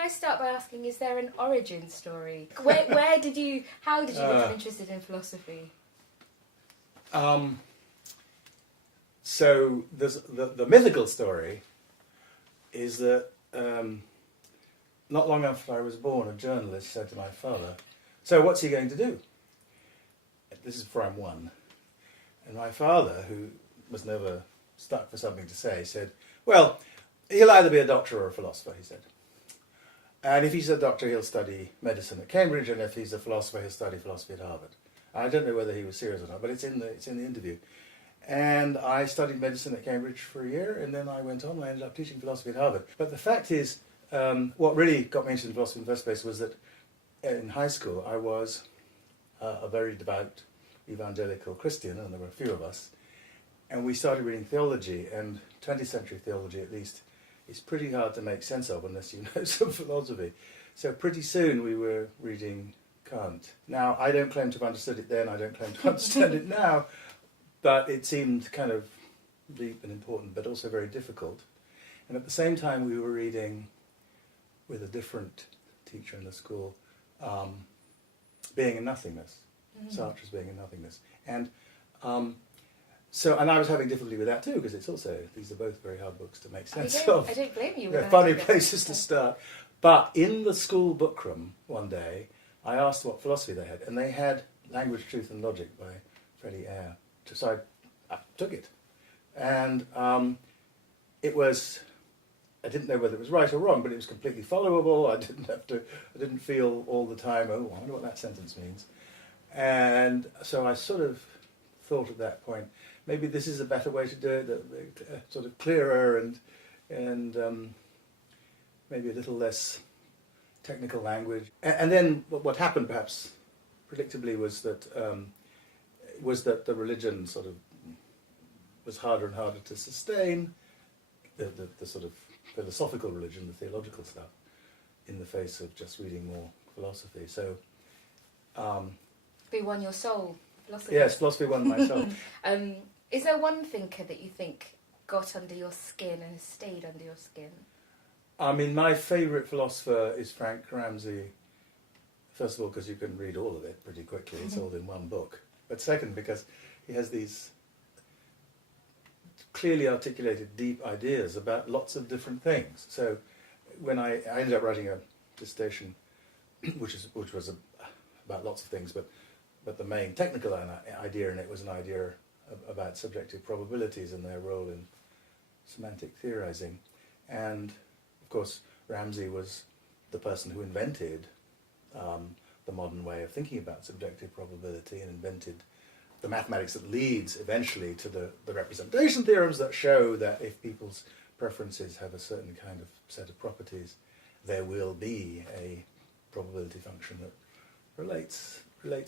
I start by asking, is there an origin story? How did you become interested in philosophy? So the mythical story is that not long after I was born, a journalist said to my father, "So what's he going to do?" This is before I'm 1. And my father, who was never stuck for something to say, said, "Well, he'll either be a doctor or a philosopher," he said. "And if he's a doctor, he'll study medicine at Cambridge, and if he's a philosopher, he'll study philosophy at Harvard." I don't know whether he was serious or not, but it's in the interview. And I studied medicine at Cambridge for a year, and then I went on and I ended up teaching philosophy at Harvard. But the fact is, what really got me interested in philosophy in the first place was that in high school I was a very devout evangelical Christian, and there were a few of us, and we started reading theology, and 20th century theology at least is pretty hard to make sense of unless you know some philosophy. So pretty soon we were reading Kant. Now, I don't claim to have understood it then, I don't claim to understand it now, but it seemed kind of deep and important, but also very difficult. And at the same time we were reading, with a different teacher in the school, Being and Nothingness, Sartre's Being and Nothingness. And and I was having difficulty with that too, because it's also, these are both very hard books to make sense of. I don't blame you. They're funny places to start. But in the school book room one day, I asked what philosophy they had, and they had Language, Truth and Logic by Freddie Eyre. So I took it. And it was, I didn't know whether it was right or wrong, but it was completely followable. I didn't feel all the time, oh, I wonder what that sentence means. And so I sort of thought at that point, maybe this is a better way to do it, sort of clearer and maybe a little less technical language. And then what happened, perhaps predictably, was that the religion sort of was harder and harder to sustain, the sort of philosophical religion, the theological stuff, in the face of just reading more philosophy. So, Philosophy won your soul. Philosophy. Yes, philosophy won my soul. Is there one thinker that you think got under your skin and has stayed under your skin? I mean, my favourite philosopher is Frank Ramsey. First of all, because you can read all of it pretty quickly. It's all in one book. But second, because he has these clearly articulated deep ideas about lots of different things. So when I ended up writing a dissertation, which was about lots of things, but the main technical idea in it was an idea about subjective probabilities and their role in semantic theorizing. And of course, Ramsey was the person who invented the modern way of thinking about subjective probability, and invented the mathematics that leads eventually to the representation theorems that show that if people's preferences have a certain kind of set of properties, there will be a probability function that relates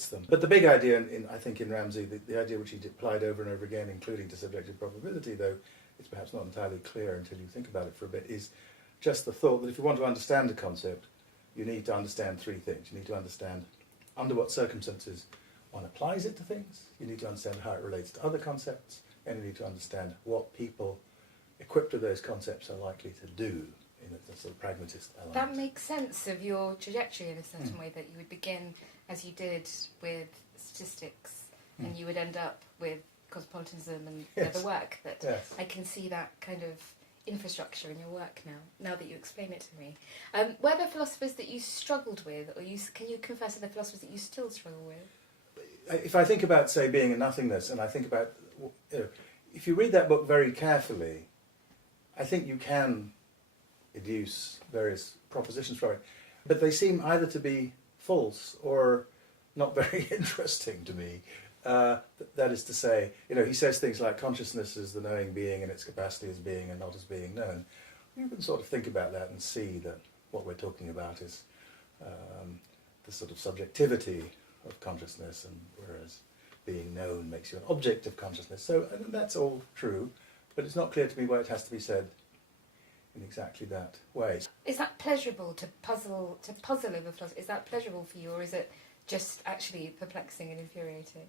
them. But the big idea, I think, in Ramsey, the idea which he applied over and over again, including to subjective probability, though it's perhaps not entirely clear until you think about it for a bit, is just the thought that if you want to understand a concept, you need to understand 3 things. You need to understand under what circumstances one applies it to things, you need to understand how it relates to other concepts, and you need to understand what people equipped with those concepts are likely to do in a sort of pragmatist element. That makes sense of your trajectory in a certain way, that you would begin, as you did, with statistics, and you would end up with Cosmopolitanism and the other work. I can see that kind of infrastructure in your work now that you explain it to me. Were there philosophers that you struggled with, or can you confess to the philosophers that you still struggle with? If I think about, say, Being and Nothingness, and I think about, if you read that book very carefully, I think you can deduce various propositions from it, but they seem either to be false or not very interesting to me. That is to say, he says things like consciousness is the knowing being and its capacity as being and not as being known. You can sort of think about that and see that what we're talking about is the sort of subjectivity of consciousness, and whereas being known makes you an object of consciousness. So that's all true, but it's not clear to me why it has to be said in exactly that way. Is that pleasurable to puzzle over philosophy? Is that pleasurable for you, or is it just actually perplexing and infuriating?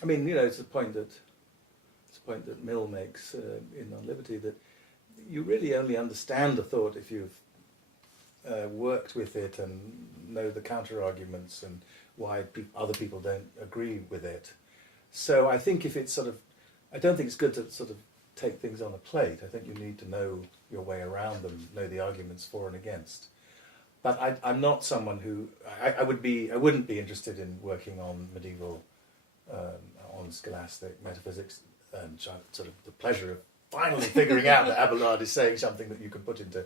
I mean, it's a point that Mill makes in On Liberty, that you really only understand a thought if you've worked with it and know the counter-arguments and why other people don't agree with it. So I think if it's sort of, I don't think it's good to sort of take things on a plate. I think you need to know your way around them, know the arguments for and against. But I'm not someone who, I wouldn't be interested in working on medieval, on scholastic metaphysics, and sort of the pleasure of finally figuring out that Abelard is saying something that you can put into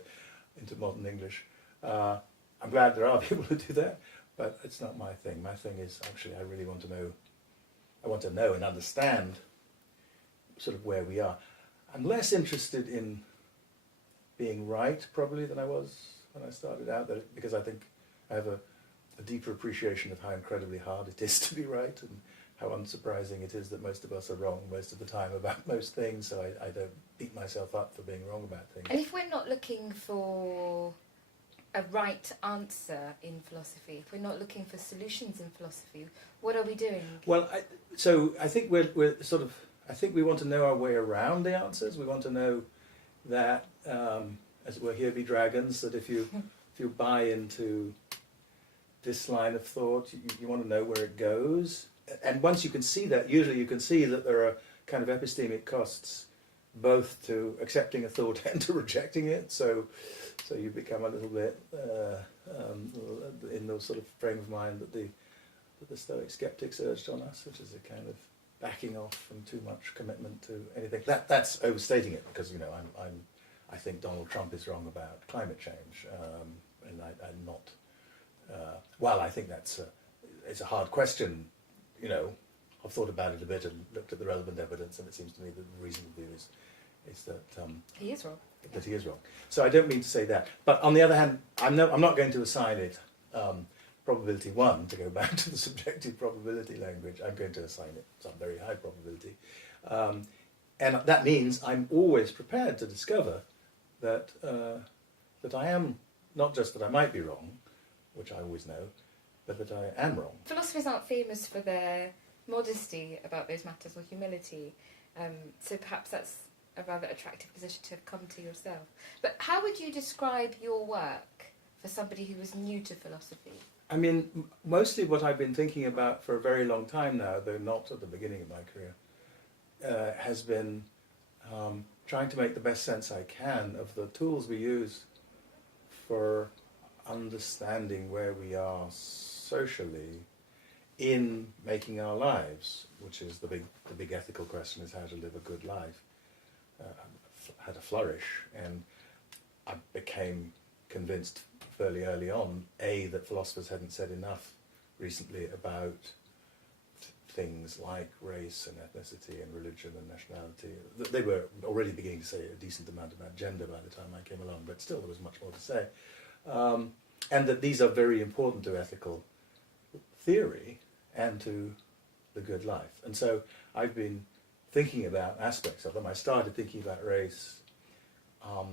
modern English. I'm glad there are people who do that, but it's not my thing. My thing is actually I really want to know and understand sort of where we are. I'm less interested in being right probably than I was when I started out, because I think I have a deeper appreciation of how incredibly hard it is to be right and how unsurprising it is that most of us are wrong most of the time about most things, so I don't beat myself up for being wrong about things. And if we're not looking for a right answer in philosophy, if we're not looking for solutions in philosophy, what are we doing? Well, I think we're sort of, I think we want to know our way around the answers. We want to know that, as it were, here be dragons, that if you buy into this line of thought, you want to know where it goes. And once you can see that, usually you can see that there are kind of epistemic costs both to accepting a thought and to rejecting it. So you become a little bit in the sort of frame of mind that the Stoic skeptics urged on us, which is a kind of backing off from too much commitment to anything. That's overstating it, because I think Donald Trump is wrong about climate change, and I'm not. Well, I think it's a hard question. I've thought about it a bit and looked at the relevant evidence, and it seems to me that the reasonable view is that he is wrong. That he is wrong. So I don't mean to say that. But on the other hand, I'm not going to assign it probability 1, to go back to the subjective probability language. I'm going to assign it some very high probability. And that means I'm always prepared to discover that I am, not just that I might be wrong, which I always know, but that I am wrong. Philosophers aren't famous for their modesty about those matters or humility, so perhaps that's a rather attractive position to have come to yourself. But how would you describe your work for somebody who was new to philosophy? I mean, mostly what I've been thinking about for a very long time now, though not at the beginning of my career, has been trying to make the best sense I can of the tools we use for understanding where we are socially in making our lives, which is the big ethical question, is how to live a good life, how to flourish. And I became convinced fairly early on, that philosophers hadn't said enough recently about things like race and ethnicity and religion and nationality. They were already beginning to say a decent amount about gender by the time I came along, but still there was much more to say. And that these are very important to ethical theory and to the good life. And so I've been thinking about aspects of them. I started thinking about race a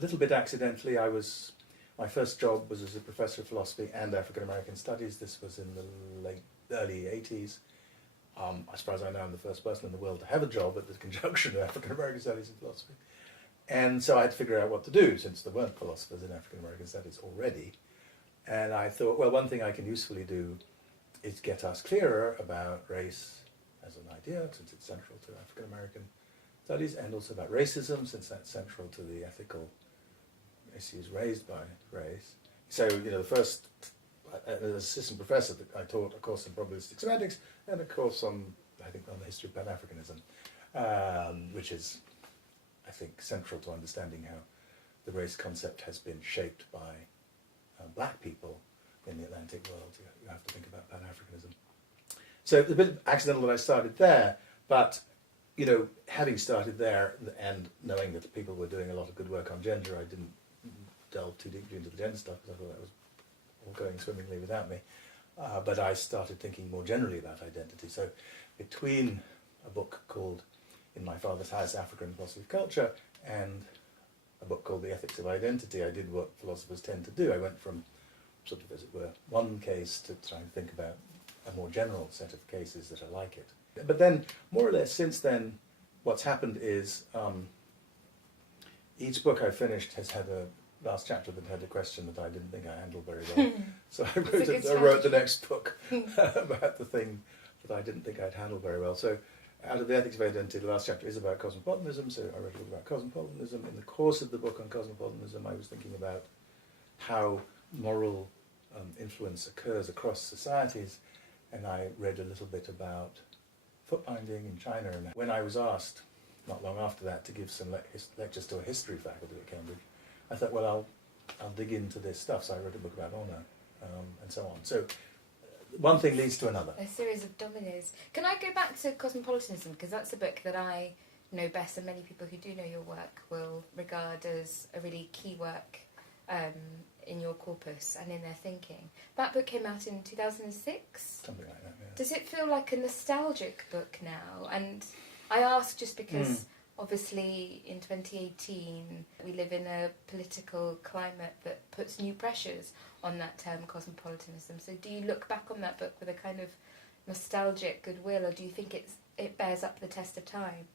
little bit accidentally. My first job was as a professor of philosophy and African American studies. This was in the early 80s. As far as I know, I'm the first person in the world to have a job at the conjunction of African American studies and philosophy. And so I had to figure out what to do, since there weren't philosophers in African American studies already. And I thought, well, one thing I can usefully do is get us clearer about race as an idea, since it's central to African American studies, and also about racism, since that's central to the ethical issues raised by race. So, the first, as assistant professor, I taught a course in probabilistic semantics and a course on the history of Pan-Africanism, which is, I think, central to understanding how the race concept has been shaped by black people in the Atlantic world. You have to think about Pan-Africanism. So it's a bit accidental that I started there, but having started there and knowing that people were doing a lot of good work on gender, I didn't delve too deeply into the gender stuff because I thought that was all going swimmingly without me. But I started thinking more generally about identity. So between a book called In My Father's House, African Philosophy of Culture, and a book called The Ethics of Identity, I did what philosophers tend to do. I went from sort of, as it were, one case to try and think about a more general set of cases that are like it. But then, more or less, since then, what's happened is each book I finished has had last chapter that had a question that I didn't think I handled very well. So I It's wrote the next book about the thing that I didn't think I'd handled very well. So out of the Ethics of Identity, the last chapter is about cosmopolitanism, so I wrote a book about cosmopolitanism. In the course of the book on cosmopolitanism, I was thinking about how moral influence occurs across societies, and I read a little bit about foot-binding in China. And when I was asked, not long after that, to give some lectures to a history faculty at Cambridge, I thought, well, I'll dig into this stuff. So I wrote a book about honour and so on. So one thing leads to another. A series of dominoes. Can I go back to Cosmopolitanism? Because that's a book that I know best, and many people who do know your work will regard as a really key work in your corpus and in their thinking. That book came out in 2006? Something like that, yeah. Does it feel like a nostalgic book now? And I ask just because obviously in 2018 we live in a political climate that puts new pressures on that term cosmopolitanism. So do you look back on that book with a kind of nostalgic goodwill, or do you think it bears up the test of time?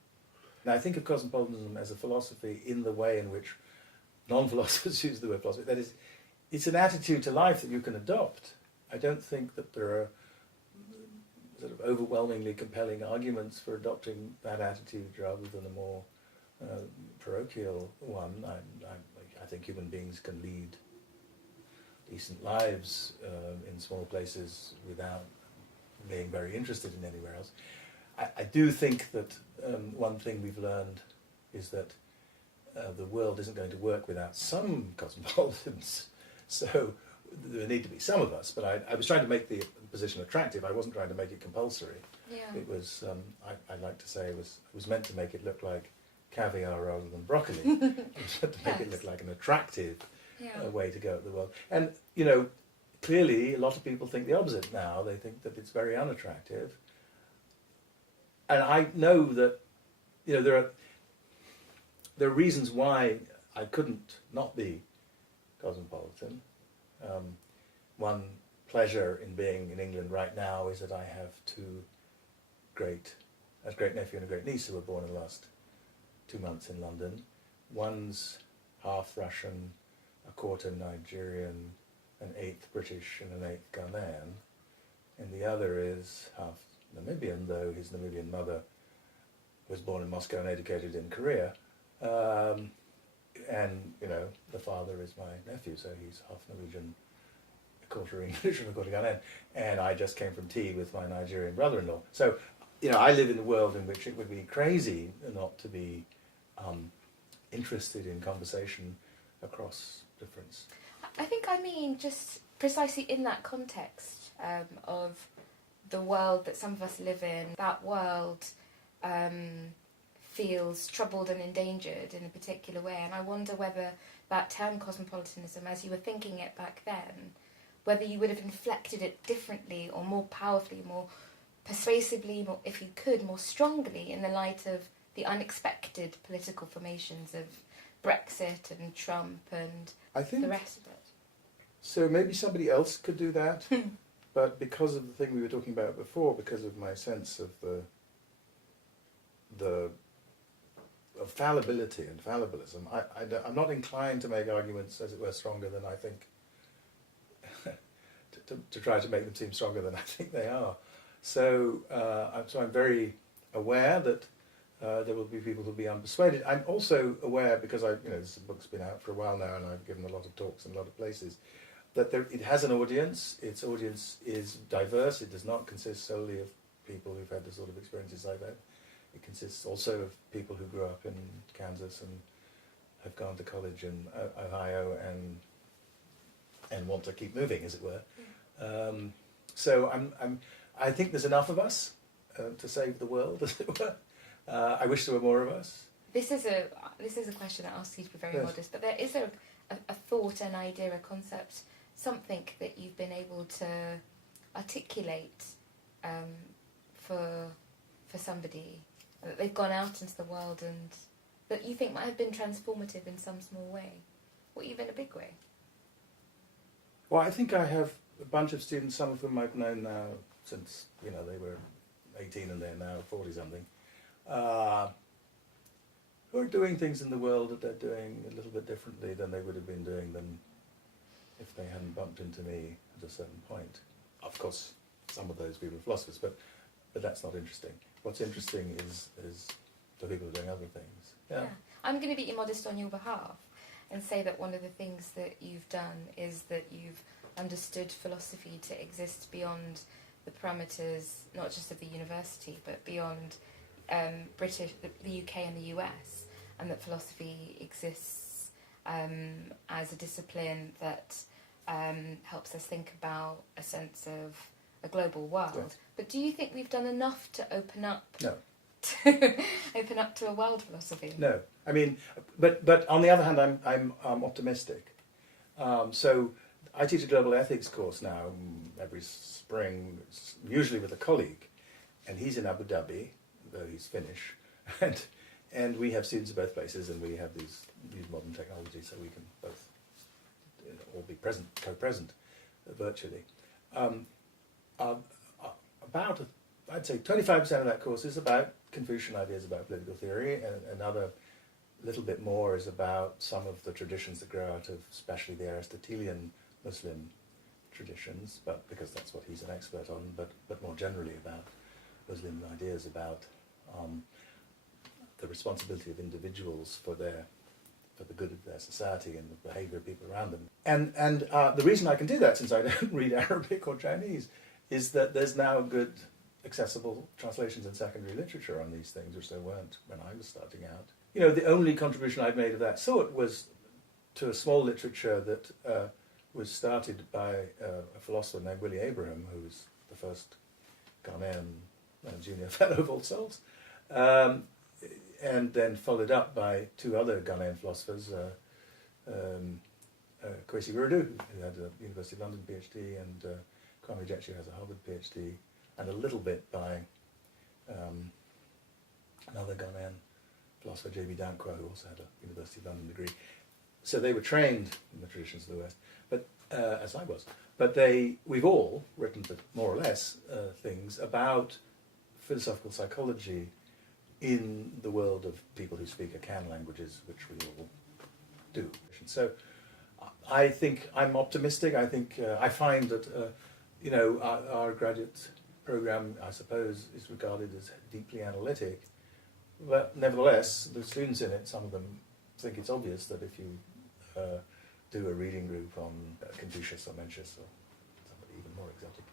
Now, I think of cosmopolitanism as a philosophy in the way in which non-philosophers use the word philosophy. That is, it's an attitude to life that you can adopt. I don't think that there are sort of overwhelmingly compelling arguments for adopting that attitude rather than a more parochial one. I think human beings can lead decent lives in small places without being very interested in anywhere else. I do think that one thing we've learned is that the world isn't going to work without some cosmopolitans. So there need to be some of us, but I was trying to make the position attractive. I wasn't trying to make it compulsory. Yeah. It was, I like to say, it was meant to make it look like caviar rather than broccoli. It was meant to make it look like an attractive way to go at the world. And, you know, clearly a lot of people think the opposite now. They think that it's very unattractive. And I know that, you know, there are reasons why I couldn't not be cosmopolitan. One pleasure in being in England right now is that I have two a great nephew and a great niece who were born in the last 2 months in London. One's half Russian, a quarter Nigerian, an eighth British and an eighth Ghanaian, and the other is half Namibian, though his Namibian mother was born in Moscow and educated in Korea. And, you know, the father is my nephew, so he's half Norwegian, a quarter English and a quarter Ghanaian. And I just came from tea with my Nigerian brother-in-law. So, you know, I live in a world in which it would be crazy not to be interested in conversation across difference. I think I mean just precisely in that context of the world that some of us live in, that world feels troubled and endangered in a particular way. And I wonder whether that term cosmopolitanism, as you were thinking it back then, whether you would have inflected it differently or more powerfully, more persuasively, more, if you could, more strongly in the light of the unexpected political formations of Brexit and Trump and the rest of it. So maybe somebody else could do that, but because of the thing we were talking about before, because of my sense of of fallibility and fallibilism, I'm not inclined to make arguments, as it were, stronger than I think, to try to make them seem stronger than I think they are. So I'm very aware that there will be people who will be unpersuaded. I'm also aware, because this book's been out for a while now and I've given a lot of talks in a lot of places, that it has an audience. Its audience is diverse. It does not consist solely of people who've had the sort of experiences I've had. It consists also of people who grew up in Kansas and have gone to college in Ohio and want to keep moving, as it were. So I think there's enough of us to save the world, as it were. I wish there were more of us. This is a question that asks you to be very modest, but there is a thought, an idea, a concept, something that you've been able to articulate for somebody, that they've gone out into the world and that you think might have been transformative in some small way, or even a big way. Well, I think I have a bunch of students, some of whom I've known now since they were 18 and they're now 40-something, who are doing things in the world that they're doing a little bit differently than they would have been doing them if they hadn't bumped into me at a certain point. Of course, some of those people are philosophers, but that's not interesting. What's interesting is the people who are doing other things. Yeah. I'm going to be immodest on your behalf and say that one of the things that you've done is that you've understood philosophy to exist beyond the parameters, not just of the university, but beyond the UK and the US, and that philosophy exists as a discipline that helps us think about a sense of a global world. Yes. But do you think we've done enough to open up? No. Open up to a world philosophy? No. I mean, but on the other hand, I'm optimistic. So I teach a global ethics course now every spring, usually with a colleague, and he's in Abu Dhabi, though he's Finnish, and we have students at both places, and we have use modern technology so we can both all be co-present virtually. About I'd say 25% of that course is about Confucian ideas about political theory, and another little bit more is about some of the traditions that grow out of especially the Aristotelian Muslim traditions, but because that's what he's an expert on, but more generally about Muslim ideas about the responsibility of individuals for the good of their society and the behaviour of people around them. And the reason I can do that, since I don't read Arabic or Chinese, is that there's now good accessible translations in secondary literature on these things, which there weren't when I was starting out. You know, the only contribution I've made of that sort was to a small literature that was started by a philosopher named Willie Abraham, who was the first Ghanaian junior fellow of All Souls, and then followed up by two other Ghanaian philosophers, Kwesi Wiredu, who had a University of London PhD, and Kwame Anthony Appiah has a Harvard PhD, and a little bit by another Ghanaian philosopher, J.B. Dankwa, who also had a University of London degree. So they were trained in the traditions of the West, but as I was. But we've all written, more or less, things about philosophical psychology in the world of people who speak Akan languages, which we all do. So I think I'm optimistic. I think I find that our graduate program, I suppose, is regarded as deeply analytic, but nevertheless, the students in it, some of them think it's obvious that if you do a reading group on Confucius or Mencius or somebody even more exotic,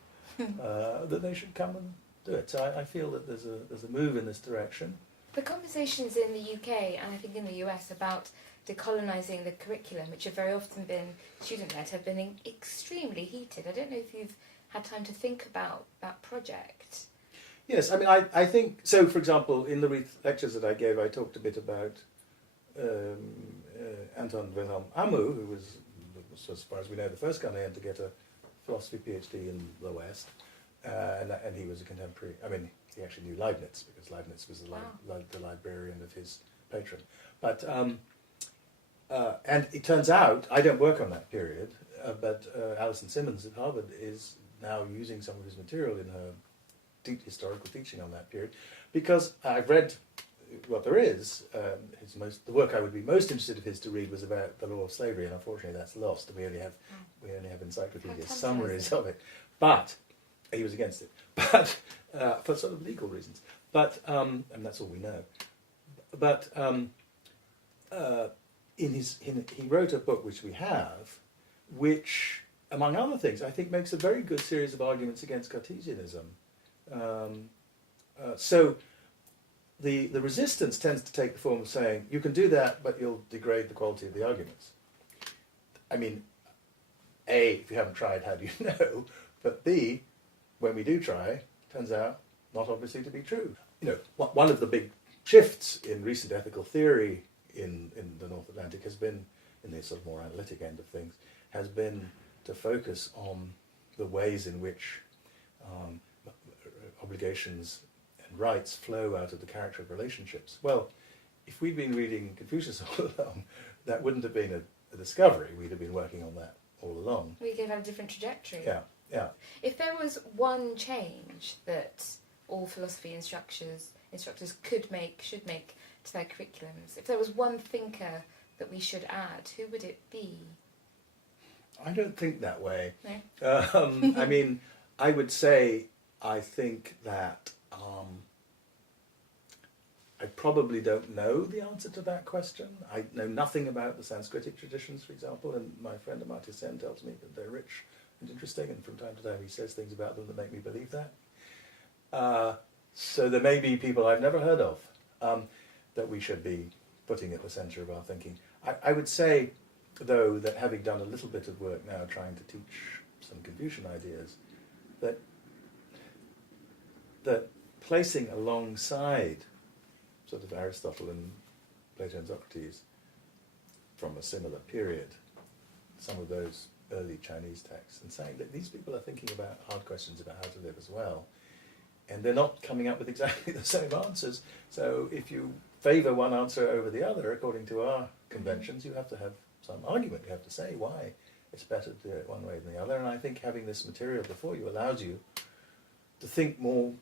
that they should come and do it. So I feel that there's a move in this direction. The conversations in the UK and I think in the US about decolonizing the curriculum, which have very often been student-led, have been extremely heated. I don't know if you've had time to think about that project. Yes, I mean, I think, so for example, in the lectures that I gave, I talked a bit about Anton Wilhelm Amu, who was, as far as we know, the first Ghanaian to get a philosophy PhD in the West, and he was a contemporary. I mean, he actually knew Leibniz, because Leibniz was the librarian of his patron. But and it turns out, I don't work on that period, but Alison Simmons at Harvard is now using some of his material in her historical teaching on that period, because I've read what there is. The work I would be most interested of his to read was about the law of slavery, and unfortunately that's lost. We only have encyclopedia summaries of it. But he was against it, but for sort of legal reasons. But and that's all we know. But he wrote a book which we have, which, among other things, I think makes a very good series of arguments against Cartesianism. So the resistance tends to take the form of saying, you can do that, but you'll degrade the quality of the arguments. I mean, A, if you haven't tried, how do you know? But B, when we do try, turns out not obviously to be true. You know, one of the big shifts in recent ethical theory in the North Atlantic has been, in the sort of more analytic end of things, has been to focus on the ways in which obligations and rights flow out of the character of relationships. Well, if we'd been reading Confucius all along, that wouldn't have been a discovery. We'd have been working on that all along. We could have had a different trajectory. Yeah. If there was one change that all philosophy instructors should make to their curriculums? If there was one thinker that we should add, who would it be? I don't think that way. No? I mean, I would say I think that I probably don't know the answer to that question. I know nothing about the Sanskritic traditions, for example, and my friend Amartya Sen tells me that they're rich and interesting, and from time to time he says things about them that make me believe that. So there may be people I've never heard of that we should be putting at the centre of our thinking. I would say, though, that having done a little bit of work now trying to teach some Confucian ideas, that placing alongside sort of Aristotle and Plato and Socrates from a similar period, some of those early Chinese texts, and saying that these people are thinking about hard questions about how to live as well, and they're not coming up with exactly the same answers. So if you favour one answer over the other, according to our conventions, you have to have some argument. You have to say why it's better to do it one way than the other. And I think having this material before you allows you to think more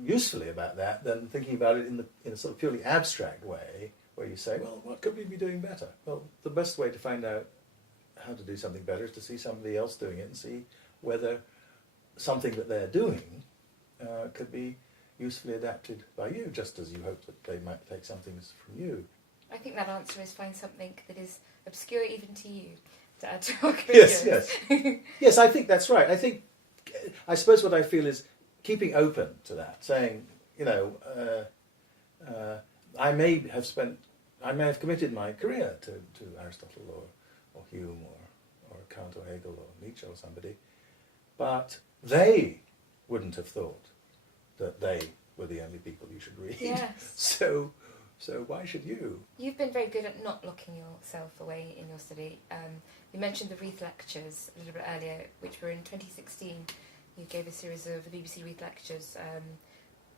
usefully about that than thinking about it in a sort of purely abstract way, where you say, well, what could we be doing better? Well, the best way to find out how to do something better is to see somebody else doing it and see whether something that they're doing could be usefully adapted by you, just as you hope that they might take something from you. I think that answer is find something that is obscure even to you to add to our curriculum. Yes. Yes, I think that's right. I suppose what I feel is keeping open to that, saying, I may have committed my career to Aristotle or Hume or Kant or Hegel or Nietzsche or somebody, but they wouldn't have thought that they were the only people you should read. Yes. So why should you? You've been very good at not locking yourself away in your study. You mentioned the Reith Lectures a little bit earlier, which were in 2016. You gave a series of the BBC Reith Lectures.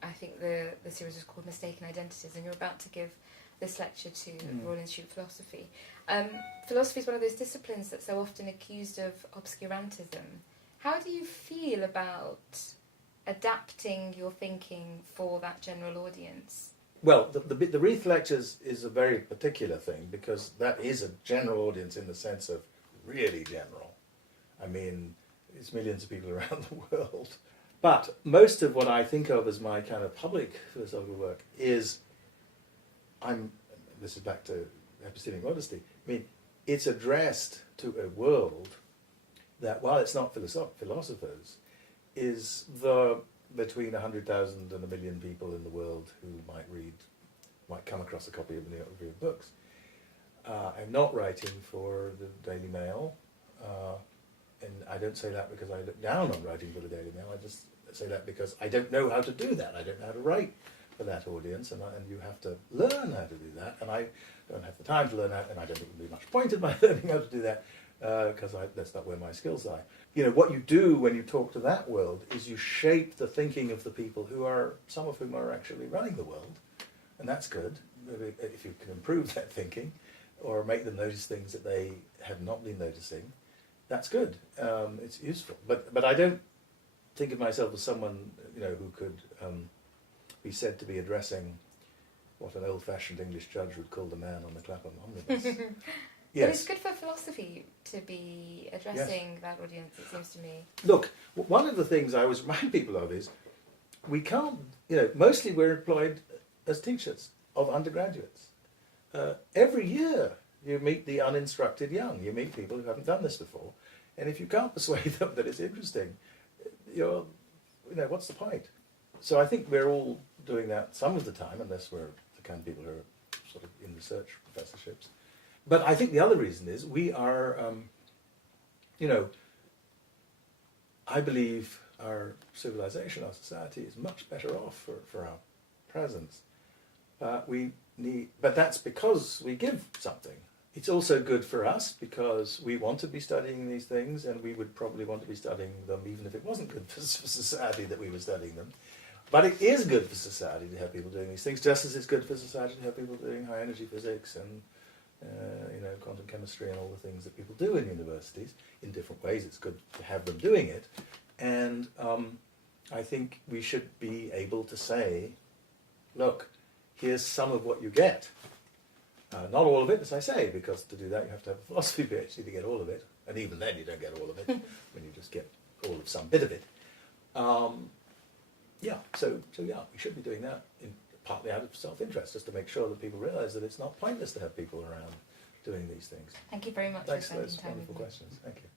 I think the series was called Mistaken Identities, and you're about to give this lecture to the Royal Institute of Philosophy. Philosophy is one of those disciplines that's so often accused of obscurantism. How do you feel about adapting your thinking for that general audience? Well, the Reith Lectures is a very particular thing, because that is a general audience in the sense of really general. I mean, it's millions of people around the world. But most of what I think of as my kind of public philosophical work is, this is back to epistemic modesty, I mean, it's addressed to a world that, while it's not philosophers, is between 100,000 and 1 million people in the world who might come across a copy of the New York Review of Books. I'm not writing for the Daily Mail, and I don't say that because I look down on writing for the Daily Mail. I just say that because I don't know how to do that. I don't know how to write for that audience, and you have to learn how to do that, and I don't have the time to learn that, and I don't think there'll be much point in my learning how to do that, because that's not where my skills lie. What you do when you talk to that world is you shape the thinking of the people some of whom are actually running the world, and that's good, if you can improve that thinking, or make them notice things that they have not been noticing. That's good. It's useful. But I don't think of myself as someone who could be said to be addressing what an old-fashioned English judge would call the man on the Clapham omnibus. Yes. But it's good for philosophy to be addressing that audience, it seems to me. Look, one of the things I always remind people of is we can't, mostly we're employed as teachers of undergraduates. Every year you meet the uninstructed young. You meet people who haven't done this before. And if you can't persuade them that it's interesting, what's the point? So I think we're all doing that some of the time, unless we're the kind of people who are sort of in research professorships. But I think the other reason is we are, I believe our civilization, our society is much better off for our presence. But that's because we give something. It's also good for us because we want to be studying these things, and we would probably want to be studying them even if it wasn't good for society that we were studying them. But it is good for society to have people doing these things, just as it's good for society to have people doing high energy physics and quantum chemistry and all the things that people do in universities. In different ways, it's good to have them doing it. And I think we should be able to say, look, here's some of what you get. Not all of it, as I say, because to do that you have to have a philosophy PhD to get all of it, and even then you don't get all of it when you just get all of some bit of it. So we should be doing that partly out of self-interest, just to make sure that people realise that it's not pointless to have people around doing these things. Thank you very much Thanks for for those spending time wonderful with me. questions. Thank you.